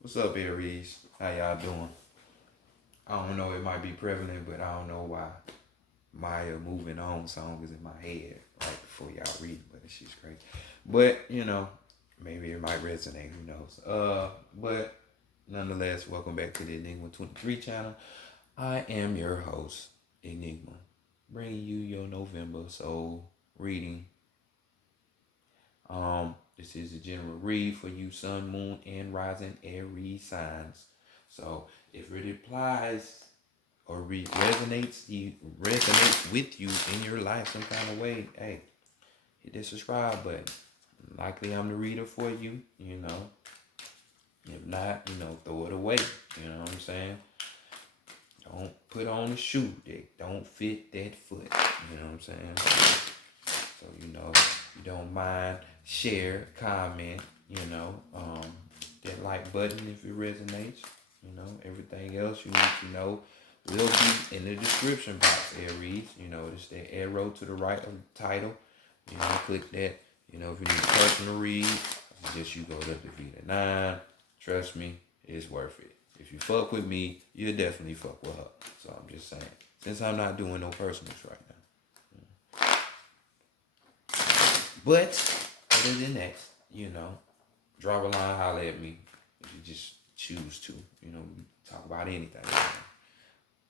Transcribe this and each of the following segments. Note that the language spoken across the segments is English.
What's up, Aries? How y'all doing? I don't know, it might be prevalent, but I don't know why my moving on song is in my head right before y'all read, but it's just great. But, maybe it might resonate, who knows? But nonetheless, welcome back to the Enigma 23 channel. I am your host, Enigma, bringing you your November soul reading. This is a general read for you sun, moon, and rising Aries signs. So if it applies or resonates with you in your life some kind of way, hey, hit that subscribe button. Likely I'm the reader for you, If not, throw it away. You know what I'm saying? Don't put on a shoe that don't fit that foot. You know what I'm saying? So, you don't mind, share, comment, that like button if it resonates. Everything else you need to know will be in the description box, Aries. It's that arrow to the right of the title. Click that. If you need a personal read, I suggest you go to the Vita 9. Trust me, it's worth it. If you fuck with me, you'll definitely fuck with her. So I'm just saying. Since I'm not doing no personals right now. But other than that, drop a line, holler at me if you just choose to. We talk about anything.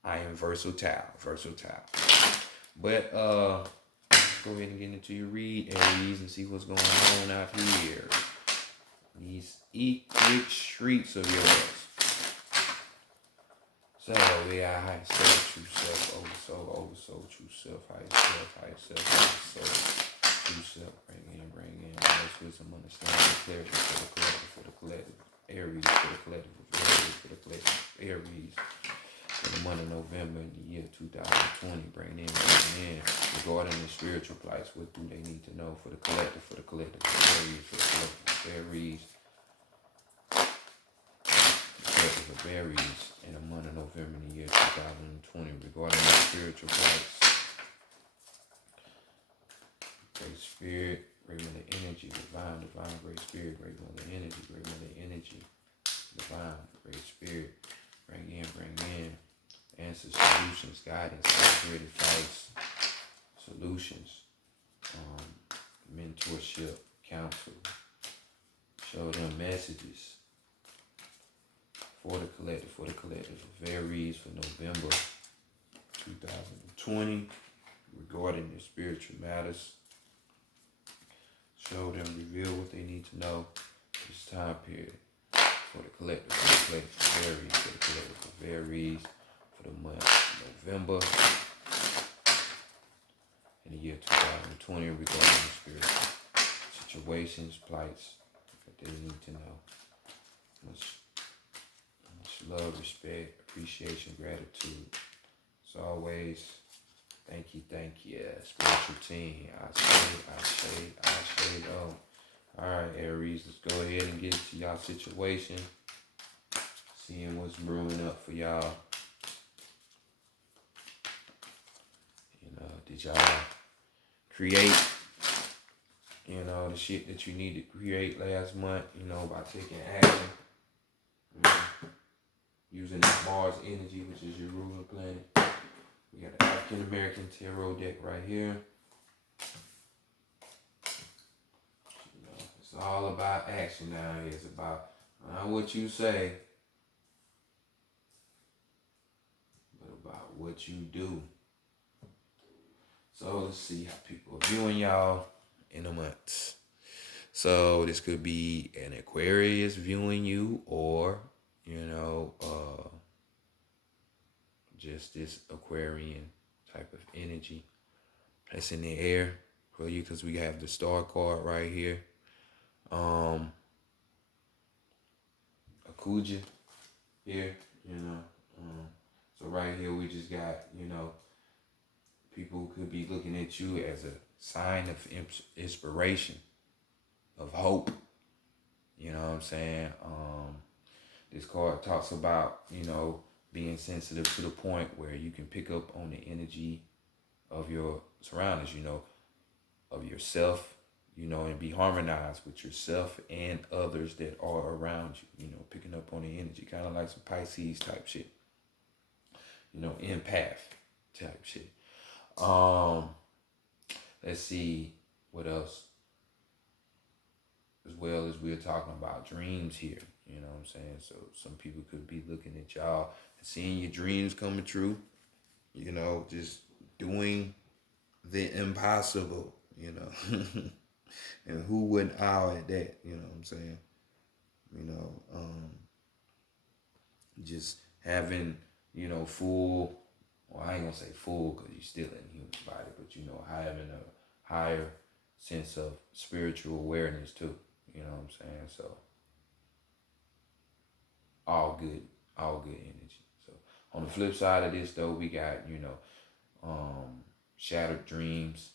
I am versatile. But let's go ahead and get into your read, Aries, and see what's going on out here. These eclectic streets of yours. So we are high self, true self, over soul, true self, high self, true self, bring in, most wisdom, understanding, clarity for the collective, Aries for the collective, Aries for the month of November in the year 2020, bring in, regarding the spiritual plights, what do they need to know for the collective, Aries for the collective, Aries. Of Aries in the month of November in the year 2020 regarding the spiritual plights. Great spirit, great mother energy, divine, great spirit, great mother energy, divine, great spirit, bring in, answers, solutions, guidance, great advice, solutions, mentorship, counsel, show them messages. For the collective of Aries for November 2020 regarding the spiritual matters. Show them, reveal what they need to know this time period. For the collective of Aries, for the collective of Aries for the month of November in the year 2020 regarding the spiritual situations, plights that they need to know. Much love, respect, appreciation, gratitude. As always, thank you. Spiritual team. I say, oh. Alright, Aries, let's go ahead and get into y'all situation. Seeing what's brewing up for y'all. Did y'all create, the shit that you need to create last month, by taking action? Using this Mars energy, which is your ruling planet. We got the African American Tarot deck right here. It's all about action now. It's about not what you say, but about what you do. So let's see how people are viewing y'all in a month. So this could be an Aquarius viewing you, or just this Aquarian type of energy that's in the air for you, because we have the star card right here. Akuja here, so right here we just got, people could be looking at you as a sign of inspiration, of hope. You know what I'm saying? This card talks about, being sensitive to the point where you can pick up on the energy of your surroundings, of yourself, and be harmonized with yourself and others that are around you, picking up on the energy, kind of like some Pisces type shit, empath type shit. Um, let's see what else. As well as we're talking about dreams here, you know what I'm saying? So some people could be looking at y'all and seeing your dreams coming true, just doing the impossible, and who wouldn't owl at that, you know what I'm saying? You know, um, just having, full, well, I ain't gonna say full because you're still in the human body, but, having a higher sense of spiritual awareness too, you know what I'm saying? So, all good, all good energy. So, on the flip side of this though, we got, shattered dreams.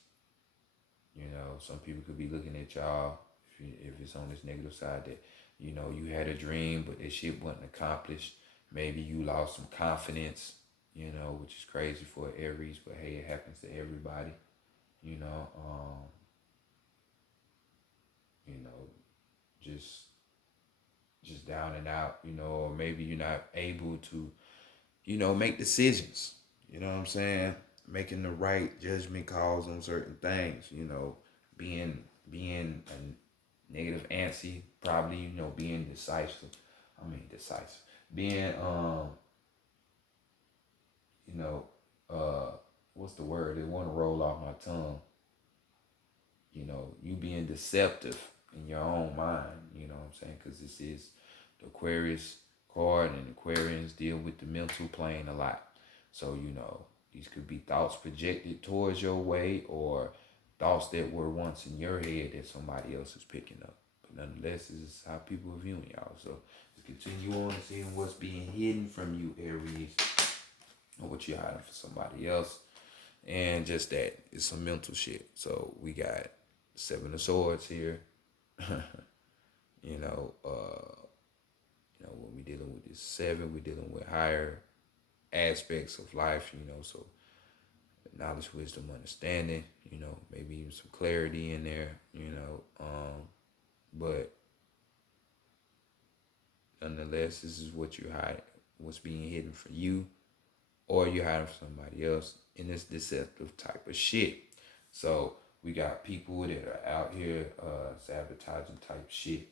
Some people could be looking at y'all if it's on this negative side that, you had a dream, but that shit wasn't accomplished. Maybe you lost some confidence, which is crazy for Aries, but hey, it happens to everybody, you know, um, you know, just down and out, or maybe you're not able to, make decisions. You know what I'm saying? Making the right judgment calls on certain things, being a negative antsy, probably, being decisive. Decisive. Being you know, what's the word? It wanna roll off my tongue. You being deceptive in your own mind, you know what I'm saying? Because this is the Aquarius card, and Aquarians deal with the mental plane a lot. So, these could be thoughts projected towards your way, or thoughts that were once in your head that somebody else is picking up. But nonetheless, this is how people are viewing y'all. So let's continue on seeing what's being hidden from you, Aries, or what you're hiding for somebody else. And just that, it's some mental shit. So we got Seven of Swords here. you know, uh, when we dealing with this seven, we dealing with higher aspects of life, so knowledge, wisdom, understanding, maybe even some clarity in there, but nonetheless, this is what you hide, what's being hidden from you, or you're hiding from somebody else in this deceptive type of shit. So we got people that are out here sabotaging type shit,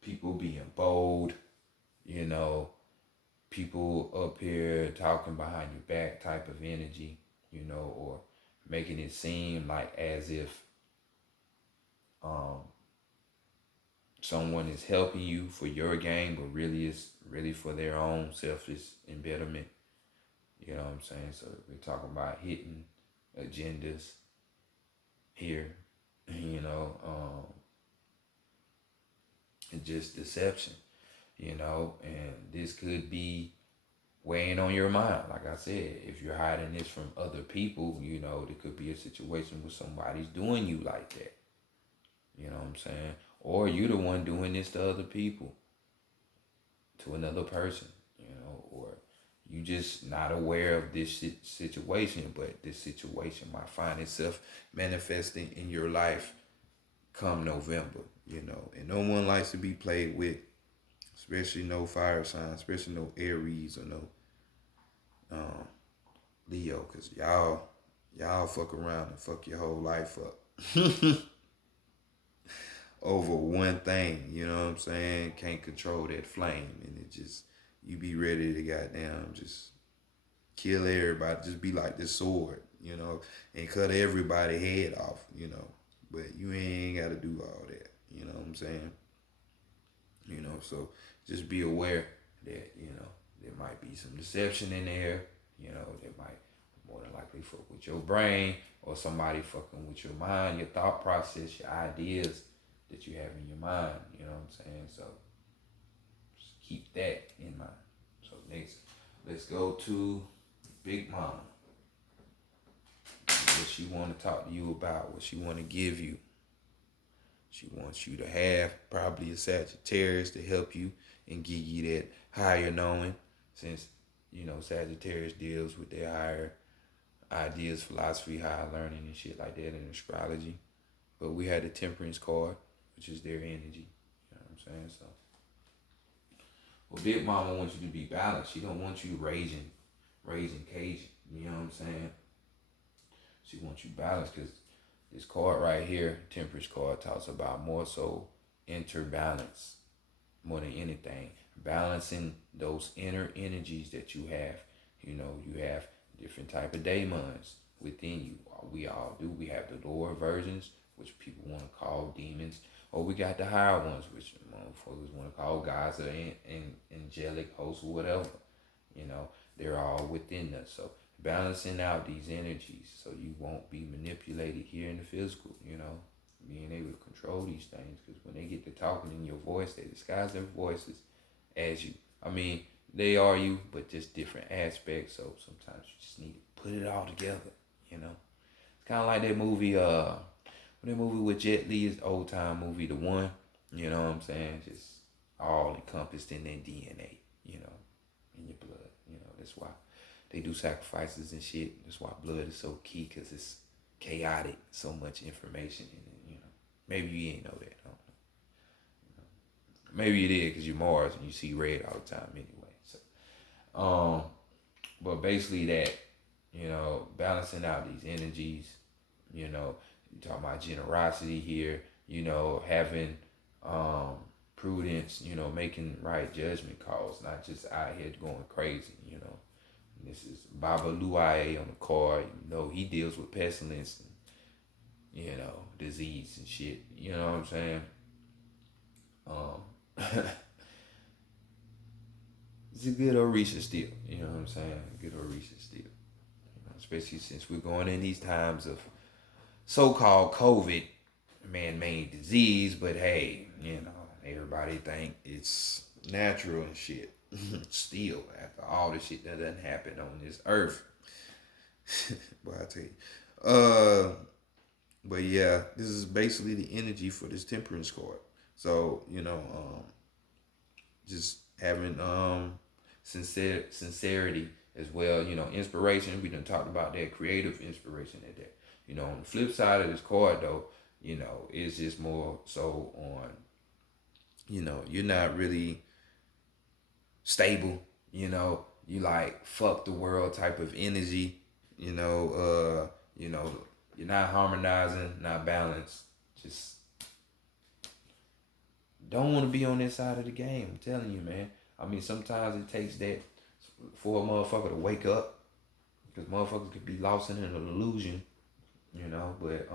people being bold, people up here talking behind your back type of energy, or making it seem like as if someone is helping you for your gain, but really it's really for their own selfish embetterment. You know what I'm saying? So we're talking about hitting agendas here, and just deception, and this could be weighing on your mind. Like I said, if you're hiding this from other people, there could be a situation where somebody's doing you like that. You know what I'm saying? Or you the one doing this to other people, to another person, or you just not aware of this situation, but this situation might find itself manifesting in your life come November, and no one likes to be played with, especially no fire signs, especially no Aries or no Leo, because y'all fuck around and fuck your whole life up over one thing, you know what I'm saying? Can't control that flame, and it just, you be ready to goddamn just kill everybody, just be like this sword, and cut everybody head off, but you ain't got to do all that, you know what I'm saying? So just be aware that, there might be some deception in there, that might more than likely fuck with your brain, or somebody fucking with your mind, your thought process, your ideas that you have in your mind, you know what I'm saying? So just keep that in mind. So next, let's go to Big Mama. What she want to talk to you about, what she want to give you. She wants you to have probably a Sagittarius to help you and give you that higher knowing, since, Sagittarius deals with their higher ideas, philosophy, higher learning and shit like that in astrology. But we had the temperance card, which is their energy. You know what I'm saying? So, well, Big Mama wants you to be balanced. She don't want you raising Cajun. You know what I'm saying? She wants you balanced because this card right here, temperance card, talks about more so interbalance more than anything. Balancing those inner energies that you have. You know, you have different type of daemons within you. We all do. We have the lower versions, which people want to call demons, or we got the higher ones, which motherfuckers want to call gods or angelic hosts or whatever. You know, they're all within us. So balancing out these energies so you won't be manipulated here in the physical, you know, being able to control these things, because when they get to talking in your voice, they disguise their voices as you. I mean, they are you, but just different aspects. So sometimes you just need to put it all together, you know. It's kind of like that movie with Jet Li, is old time movie, The One. You know what I'm saying? Just all encompassed in their DNA, you know, in your blood. You know, that's why they do sacrifices and shit. That's why blood is so key, because it's chaotic, so much information in it, you know. Maybe you ain't know that. I don't know. Maybe you did because you're Mars and you see red all the time anyway. So, but basically that, you know, balancing out these energies, you know, you talking about generosity here, you know, having prudence, you know, making right judgment calls, not just out here going crazy, you know. And this is Baba Luae on the card. You know, he deals with pestilence and, you know, disease and shit. You know what I'm saying? It's a good Orisha still. You know what I'm saying? Good Orisha still. You know, especially since we're going in these times of so-called COVID, man-made disease, but hey, you know, everybody think it's natural and shit. Still, after all the shit that doesn't happen on this earth. Boy, I tell you. But yeah, this is basically the energy for this temperance card. So, you know, just having sincerity as well, you know, inspiration. We done talked about that, creative inspiration at that. You know, on the flip side of this card though, you know, it's just more so on, you know, you're not really stable, you know, you like fuck the world type of energy, you know, you're not harmonizing, not balanced, just don't want to be on this side of the game. I'm telling you, man. I mean, sometimes it takes that for a motherfucker to wake up, because motherfuckers could be lost in an illusion, you know. But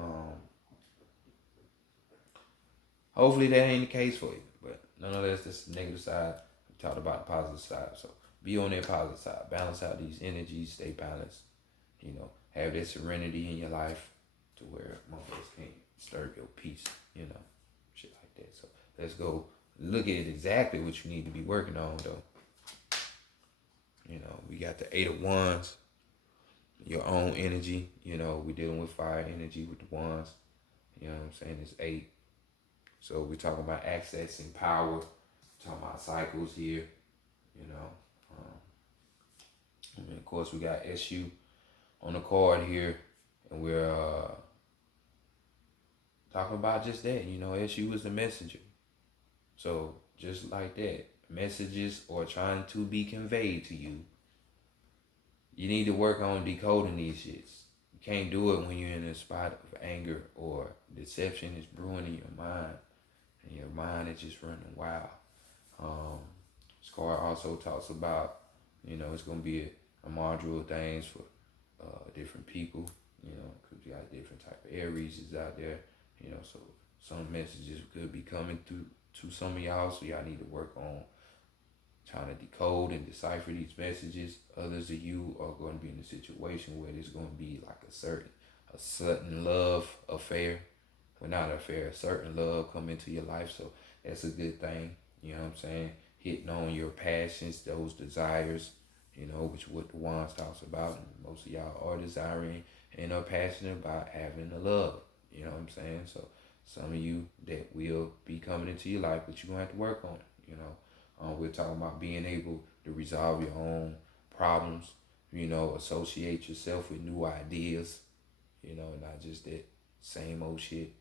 hopefully that ain't the case for you. But nonetheless, that's the negative side. We talked about the positive side, so be on that positive side. Balance out these energies. Stay balanced. You know, have that serenity in your life to where motherfuckers can't disturb your peace. You know, shit like that. So let's go look at exactly what you need to be working on, though. You know, we got the 8 of Wands, your own energy. You know, we dealing with fire energy with the Wands. You know what I'm saying? It's 8. So we're talking about accessing power. We're talking about cycles here. You know, and then of course we got SU on the card here, and we're talking about just that. You know, SU is the messenger. So just like that, messages are trying to be conveyed to you. You need to work on decoding these shits. You can't do it when you're in a spot of anger or deception is brewing in your mind, and your mind is just running wild. This card also talks about, you know, it's gonna be a module of things for different people. You know, because you got different type of Aries is out there. You know, so some messages could be coming through to some of y'all, so y'all need to work on trying to decode and decipher these messages. Others of you are going to be in a situation where there's going to be like a certain love affair. Well, not an affair, a certain love come into your life, so that's a good thing. You know what I'm saying? Hitting on your passions, those desires, you know, which what the Wands talks about. And most of y'all are desiring and are passionate about having the love. You know what I'm saying? So some of you that will be coming into your life, but you're going to have to work on it, you know. We're talking about being able to resolve your own problems, you know, associate yourself with new ideas, you know, not just that same old shit,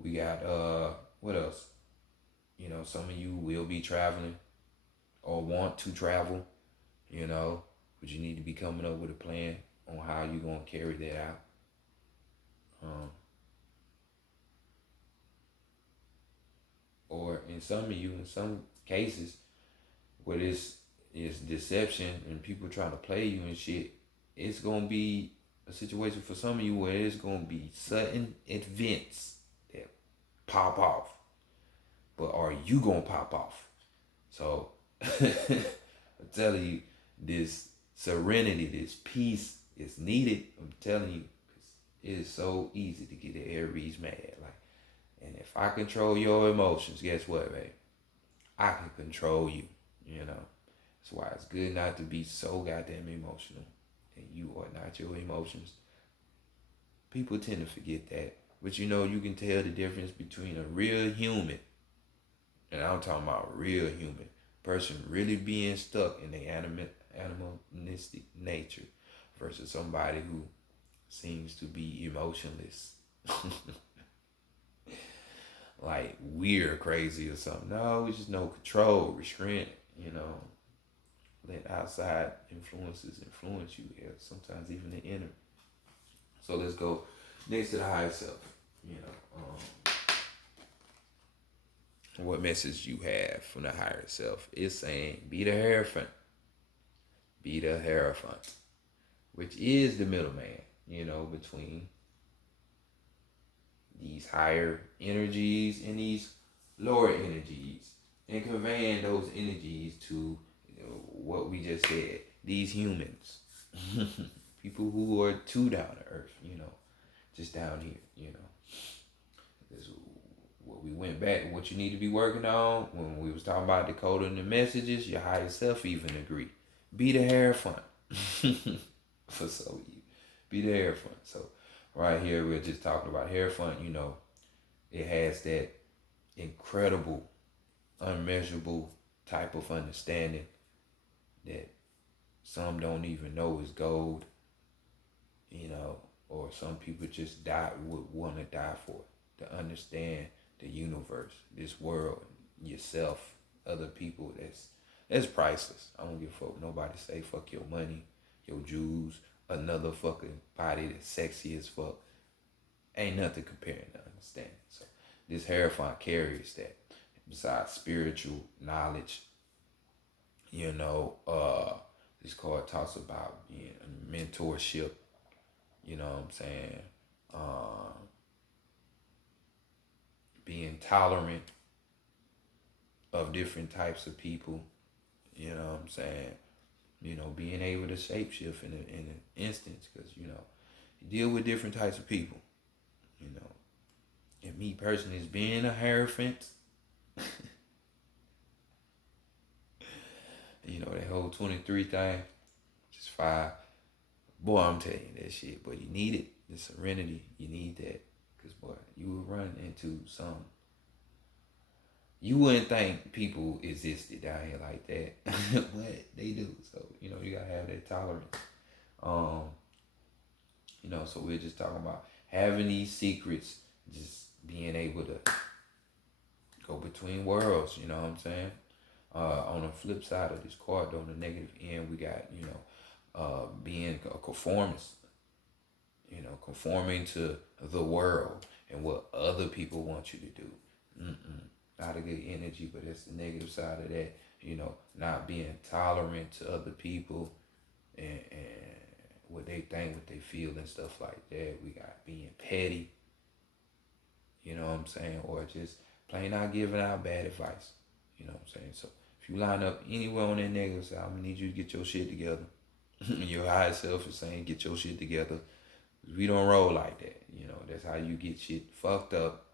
We got what else? You know, some of you will be traveling or want to travel, you know, but you need to be coming up with a plan on how you're gonna carry that out. Um, or in some of you, in some cases, where this is deception and people trying to play you and shit, it's gonna be a situation for some of you where it's gonna be sudden events that pop off. But are you gonna pop off? So I'm telling you, this serenity, this peace is needed. I'm telling you, it is so easy to get the Aries mad. Like, and if I control your emotions, guess what, babe? I can control you. You know, that's why it's good not to be so goddamn emotional, and you are not your emotions. People tend to forget that, but you know, you can tell the difference between a real human, and I'm talking about real human person really being stuck in the animalistic nature versus somebody who seems to be emotionless. Like weird, crazy or something. No, it's just no control, restraint, you know. Let outside influences influence you here, sometimes even the inner. So let's go next to the higher self. You know, what message you have from the higher self is saying, be the Hierophant. Be the Hierophant, which is the middleman, you know, between these higher energies and these lower energies, and conveying those energies to, you know, what we just said, these humans, people who are too down to earth, you know, just down here, you know. This is what we went back, what you need to be working on when we was talking about decoding the messages. Your higher self even agree. Be the Hierophant. For so you, be the Hierophant. So right here we're just talking about Hierophant. You know, it has that incredible, unmeasurable type of understanding that some don't even know is gold, you know, or some people just would want to die for it, to understand the universe, this world, yourself, other people. That's priceless. I don't give a fuck. Nobody say fuck your money, your jewels, another fucking body that's sexy as fuck. Ain't nothing comparing to understanding. So this Hierophant carries that. Besides spiritual knowledge, you know, this card talks about being a mentorship, you know what I'm saying? Being tolerant of different types of people, you know what I'm saying? You know, being able to shapeshift in an instance, because, you know, you deal with different types of people, you know. And me personally, is being a Hierophant, you know, that whole 23 thing, just 5. Boy, I'm telling you that shit, but you need it. The serenity, you need that. Because, boy, you will run into some. You wouldn't think people existed down here like that, but they do. So, you know, you got to have that tolerance. You know, so we're just talking about having these secrets, just being able to go between worlds, you know what I'm saying? On the flip side of this card, on the negative end, we got, you know, being a conformist, you know, conforming to the world and what other people want you to do. Not a good energy, but it's the negative side of that, you know, not being tolerant to other people and what they think, what they feel and stuff like that. We got being petty, you know what I'm saying? Or just plain out giving out bad advice, you know what I'm saying? So if you line up anywhere on that negative side, I'm gonna need you to get your shit together. Your higher self is saying, get your shit together. We don't roll like that, you know. That's how you get shit fucked up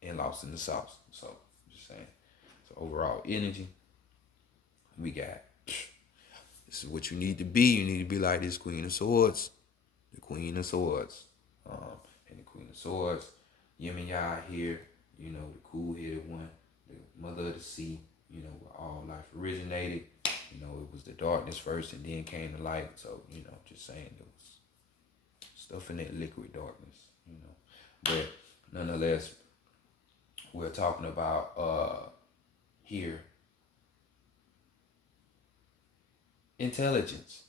and lost in the sauce. So, just saying. So overall energy, we got, this is what you need to be. You need to be like this Queen of Swords. The Queen of Swords. And the Queen of Swords, Yin and Yah here, you know, the cool-headed one, the mother of the sea, you know, where all life originated. You know, it was the darkness first and then came the light. So, you know, just saying, it was stuff in that liquid darkness, you know. But nonetheless, we're talking about here intelligence,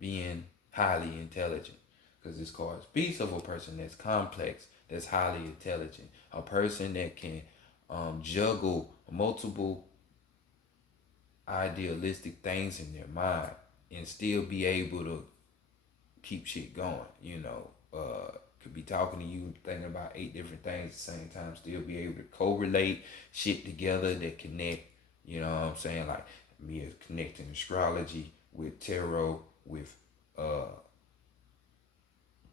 being highly intelligent, because this card speaks of a person that's complex, that's highly intelligent, a person that can juggle multiple idealistic things in their mind and still be able to keep shit going, you know. Could be talking to you, thinking about 8 different things at the same time, still be able to correlate shit together that connect, you know what I'm saying? Like me connecting astrology with tarot, with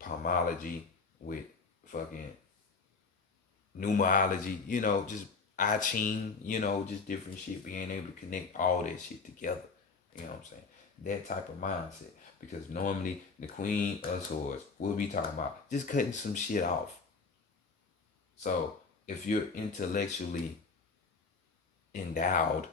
palmology, with fucking numerology, you know, just I Ching, you know, just different shit, being able to connect all that shit together. You know what I'm saying? That type of mindset. Because normally the Queen of Swords will be talking about just cutting some shit off. So if you're intellectually endowed,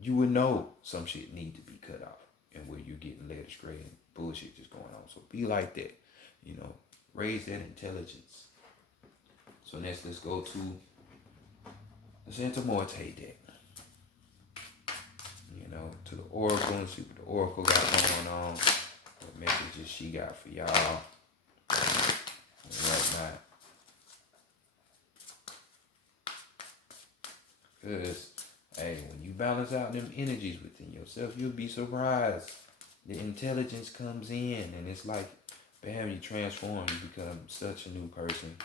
you would know some shit need to be cut off and where you're getting led astray and bullshit just going on. So be like that. You know, raise that intelligence. So next, let's go to the Santa Morte deck. You know, to the Oracle and see what the Oracle got going on. What messages she got for y'all and whatnot. Because, hey, when you balance out them energies within yourself, you'll be surprised. The intelligence comes in and it's like, bam, you transform, you become such a new person,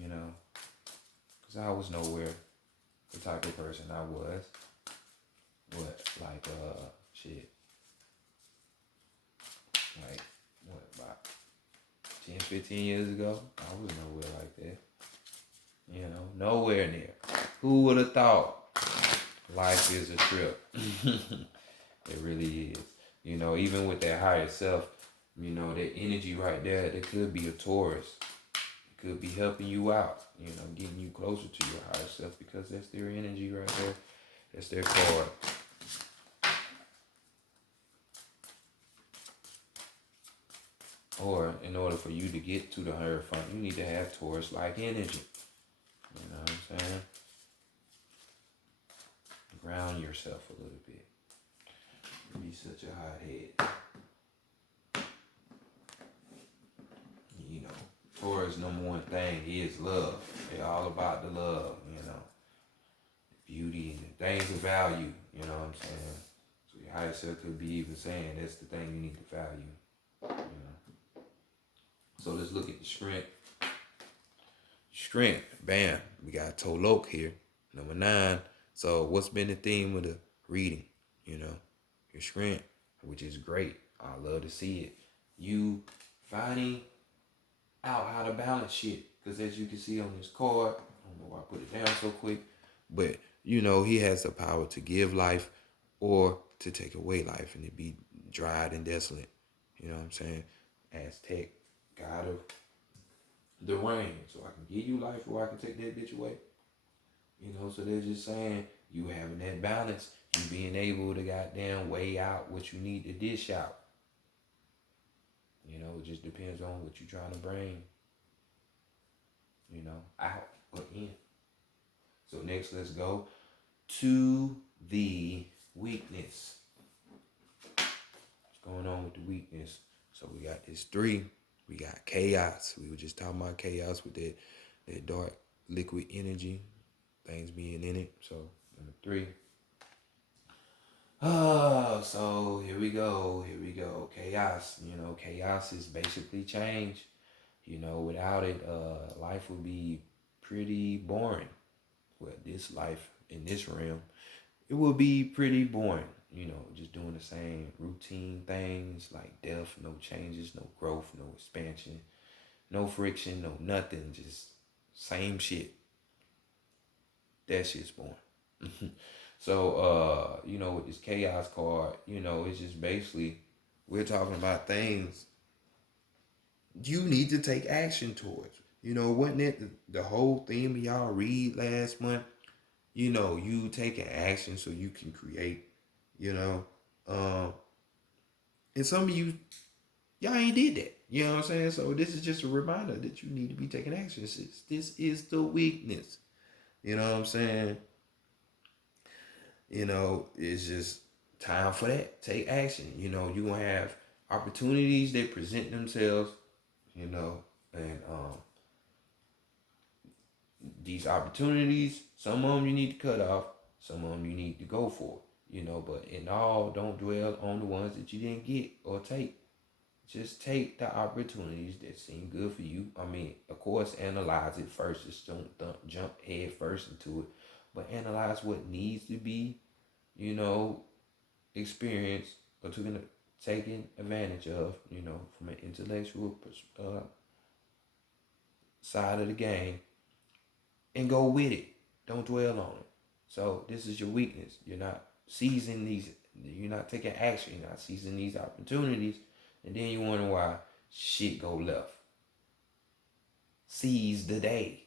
you know. Because I was nowhere the type of person I was. Shit. Like, about 10, 15 years ago? I was nowhere like that. You know, nowhere near. Who would have thought life is a trip? It really is. You know, even with that higher self, you know, that energy right there, that could be a Taurus. It could be helping you out, you know, getting you closer to your higher self, because that's their energy right there. That's their card. Or in order for you to get to the Hierophant, you need to have Taurus-like energy. You know what I'm saying? Ground yourself a little bit. Be such a hothead. You know, Taurus' number one thing is love. They're all about the love, you know. Beauty and the things of value, you know what I'm saying? So your higher self could be even saying that's the thing you need to value, you know. So let's look at the strength. Strength, bam. We got Tolok here, number 9. So what's been the theme of the reading? You know, your strength, which is great. I love to see it. You finding out how to balance shit. Because as you can see on this card, I don't know why I put it down so quick, but you know, he has the power to give life or to take away life and it be dried and desolate. You know what I'm saying? Aztec, god of the rain. So I can give you life or I can take that bitch away. You know, so they're just saying you having that balance, you being able to goddamn weigh out what you need to dish out. You know, it just depends on what you're trying to bring, you know, out or in. So next, let's go to the weakness. What's going on with the weakness? So we got this 3. We got chaos. We were just talking about chaos with that dark liquid energy, things being in it. So number 3. Oh, so here we go. Chaos. You know, chaos is basically change. You know, without it, life would be pretty boring. Well, this life in this realm, it would be pretty boring. You know, just doing the same routine things like death, no changes, no growth, no expansion, no friction, no nothing, just same shit. That shit's boring. So, you know, with this chaos card, you know, it's just basically, we're talking about things you need to take action towards. You know, wasn't it the whole theme of y'all read last month? You know, you taking action so you can create, you know. And some of you Y'all ain't did that. You know what I'm saying? So this is just a reminder that you need to be taking action. This is the weakness. You know what I'm saying? It's just time for that. Take action. You're gonna have opportunities that present themselves, and these opportunities, some of them you need to cut off, some of them you need to go for. But in all, don't dwell on the ones that you didn't get or take. Just take the opportunities that seem good for you. I mean, of course, analyze it first. Just don't jump head first into it. But analyze what needs to be, experienced or taken advantage of, from an intellectual side of the game, and go with it. Don't dwell on it. So this is your weakness. You're not seizing these. You're not taking action. You're not seizing these opportunities, and then you wonder why shit go left. Seize the day.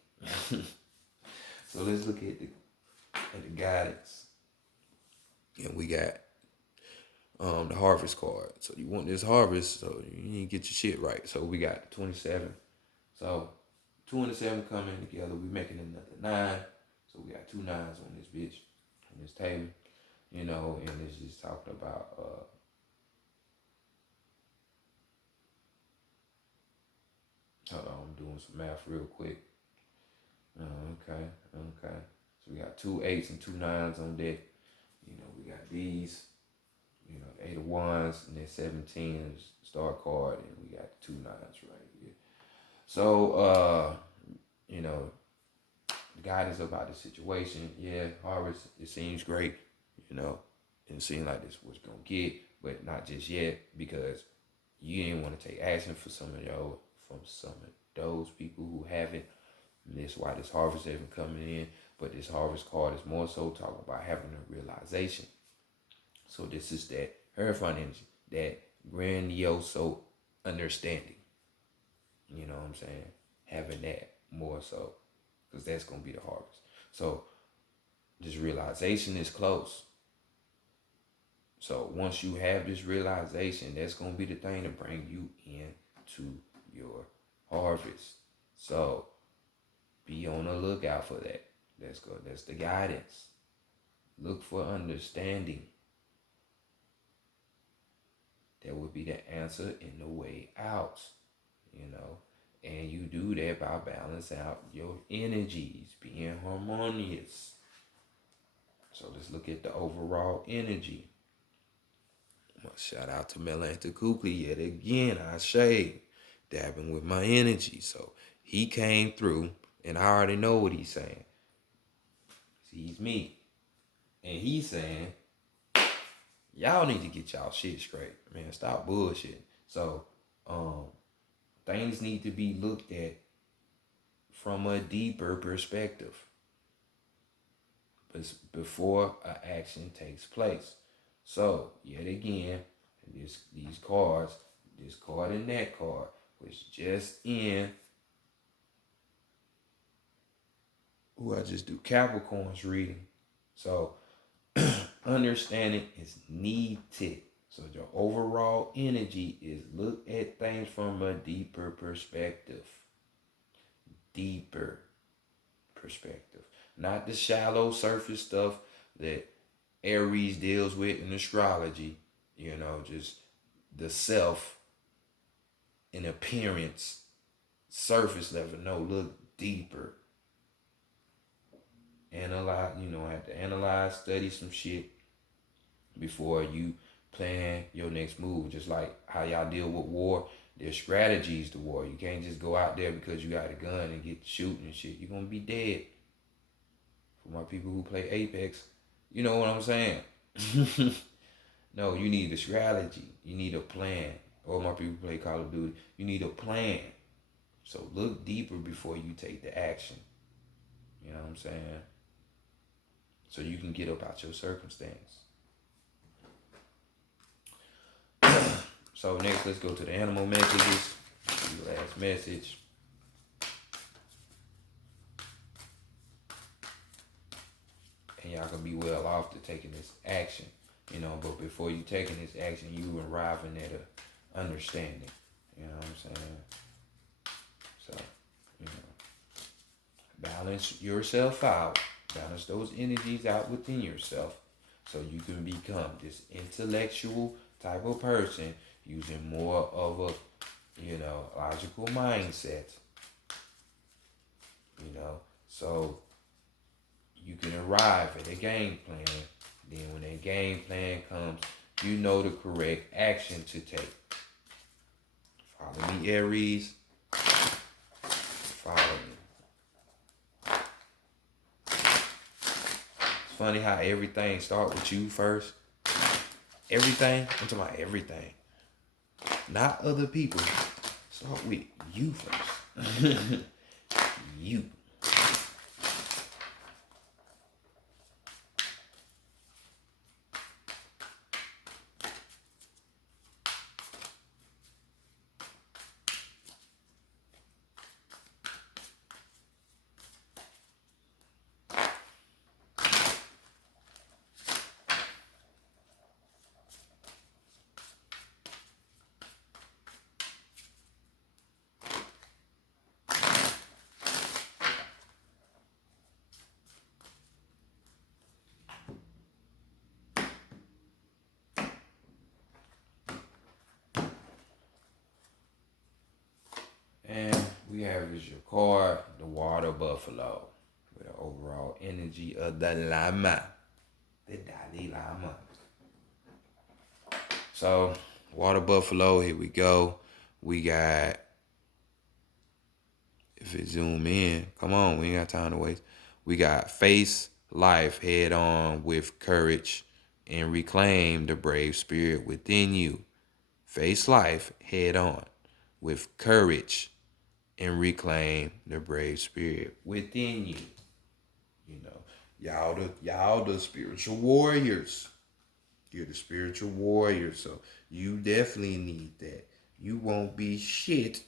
So let's look at the guidance, and we got the harvest card. So you want this harvest, so you need to get your shit right. So we got 27. So 2 and 7 coming together. We making another 9. So we got 2 9s on this bitch, on this table, and it's just talking about hold on, I'm doing some math real quick. Okay. So we got 2 8s and 2 9s on deck. We got these, the 8 of Wands, and then 17 is star card, and we got 2 9s right here. So the guidance about the situation, yeah, harvest, it seems great, it seems like this was gonna get, but not just yet, because you didn't want to take action from some of those people who haven't. And that's why this harvest isn't coming in. But this harvest card is more so talking about having a realization. So this is that Hierophant energy, that grandiose understanding. You know what I'm saying? Having that more so, because that's going to be the harvest. So this realization is close. So once you have this realization, that's going to be the thing to bring you into your harvest. So be on the lookout for that. That's good. That's the guidance. Look for understanding. That would be the answer and the way out, And you do that by balancing out your energies, being harmonious. So let's look at the overall energy. Shout out to Melanta Kukli yet again. I shade dabbing with my energy. So he came through, and I already know what he's saying. He's me. And he's saying, y'all need to get y'all shit straight. Man, stop bullshit. So, things need to be looked at from a deeper perspective before an action takes place. So, yet again, these cards, this card and that card, was just in, I just do Capricorn's reading. So, understanding is needed. So your overall energy is look at things from a deeper perspective. Deeper perspective. Not the shallow surface stuff that Aries deals with in astrology. Just the self in appearance, surface level. No, look deeper. Analyze, have to analyze, study some shit before you plan your next move. Just like how y'all deal with war, there's strategies to war. You can't just go out there because you got a gun and get shooting and shit. You're gonna be dead. For my people who play Apex, you know what I'm saying? No, you need a strategy. You need a plan. Or my people who play Call of Duty, you need a plan. So look deeper before you take the action. You know what I'm saying? So you can get up out your circumstance. So next, let's go to the animal messages. The last message. And y'all can be well off to taking this action. But before you taking this action, you arriving at a understanding. You know what I'm saying? So, you know, balance yourself out. Balance those energies out within yourself so you can become this intellectual type of person using more of a, logical mindset, so you can arrive at a game plan. Then when that game plan comes, you know the correct action to take. Follow me, Aries. Follow me. It's funny how everything start with you first. Everything, I'm talking about everything. Not other people. Start with you first. You. And we have as your card the water buffalo with the overall energy of the Lama, the Dalai Lama. So, water buffalo, here we go. We got, if it zoom in, come on, we ain't got time to waste. We got face life head on with courage and reclaim the brave spirit within you. Face life head on with courage and reclaim the brave spirit within you. You know, y'all the spiritual warriors. You're the spiritual warrior, so you definitely need that. You won't be shit.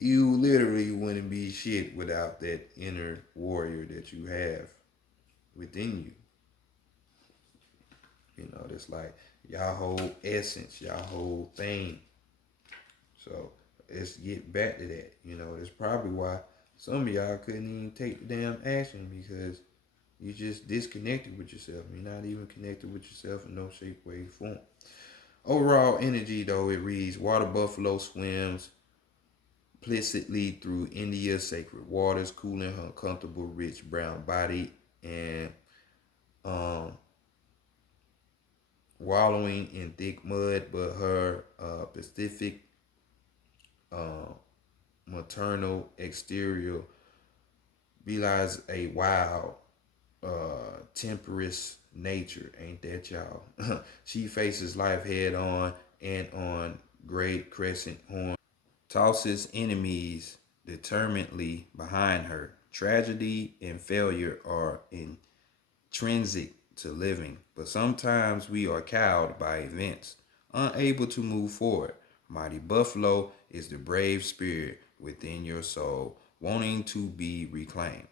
You literally wouldn't be shit without that inner warrior that you have within you. That's like y'all whole essence, y'all whole thing. So let's get back to that. That's probably why some of y'all couldn't even take the damn action because you just disconnected with yourself. You're not even connected with yourself in no shape, way, form. Overall energy, though, it reads, water buffalo swims implicitly through India's sacred waters, cooling her comfortable, rich brown body and um, wallowing in thick mud, but her Pacific uh, maternal exterior belies a wild, temperous nature. Ain't that y'all? She faces life head on and on great crescent horn, tosses enemies determinedly behind her. Tragedy and failure are intrinsic to living, but sometimes we are cowed by events, unable to move forward. Mighty Buffalo is the brave spirit within your soul, wanting to be reclaimed.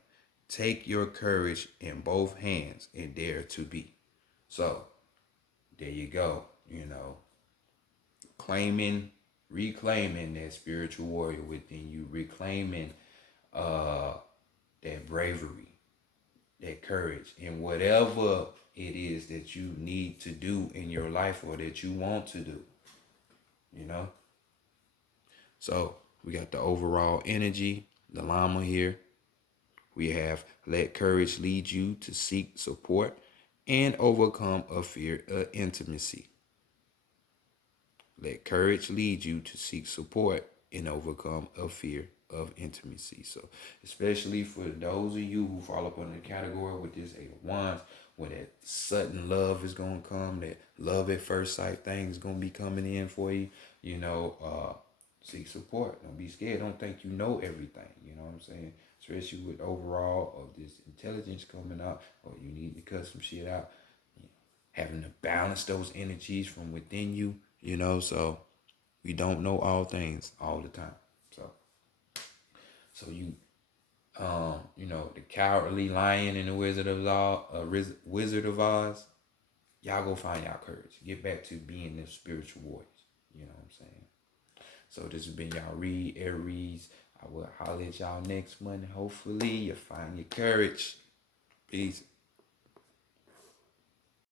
Take your courage in both hands and dare to be. So, there you go. Claiming, reclaiming that spiritual warrior within you, reclaiming uh, that bravery, that courage, and whatever it is that you need to do in your life or that you want to do, you know? So we got the overall energy, the llama here. We have let courage lead you to seek support and overcome a fear of intimacy. Let courage lead you to seek support and overcome a fear of intimacy. So, especially for those of you who fall up under the category with this Eight of Wands, where that sudden love is going to come, that love at first sight thing is going to be coming in for you, seek support. Don't be scared. Don't think you know everything. You know what I'm saying? Especially with overall of this intelligence coming out, or you need to cut some shit out. Having to balance those energies from within you, so we don't know all things all the time. So the cowardly lion and the Wizard of Oz, y'all go find y'all courage. Get back to being the spiritual warriors. You know what I'm saying? So this has been y'all read, Aries. I will holler at y'all next month. Hopefully you find your courage. Peace.